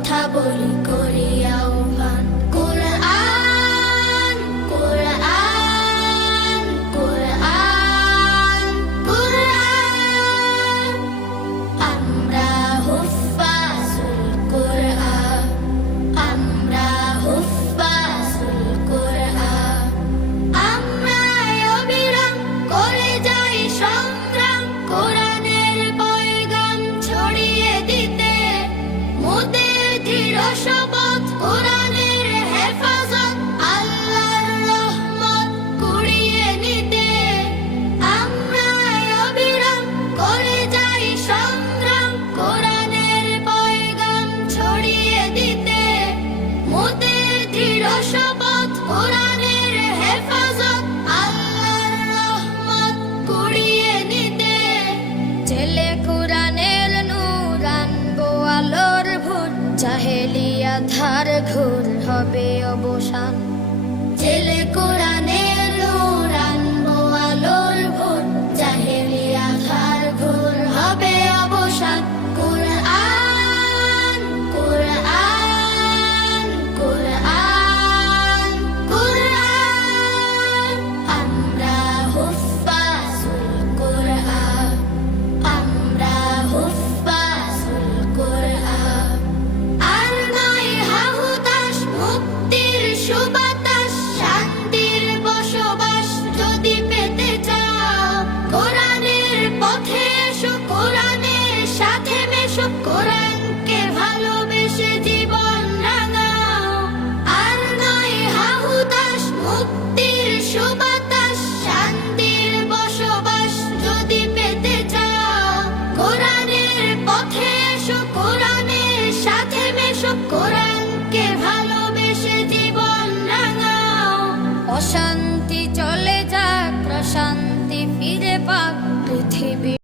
কথা বলি করি আহ্বান। কুরআন কুরআন কুরআন কুরআন, আমরা হুফাজুল কুরআন, আমরা হুফাজুল কুরআন। আমরা অবিরাম করে যাই সংগ্রাম, কোরআনের পয়গাম ছড়িয়ে দিতে। মোদের দৃঢ় শপথ কোরআনের হেফাজত, আল্লাহর রহমত কুড়িয়ে নিতে। আমরা অবিরাম করে যাই সংগ্রাম, কোরআনের পয়গাম ছড়িয়ে দিতে। মোদের দৃঢ় শপথ কোরআনের হেফাজত, আল্লাহর রহমত কুড়িয়ে নিতে। ছেলে কোরআনের নূর আনবো আলোর ভোর, জাহেলিয়া ধার ঘোর হবে অবসান। ছেলে কোরআন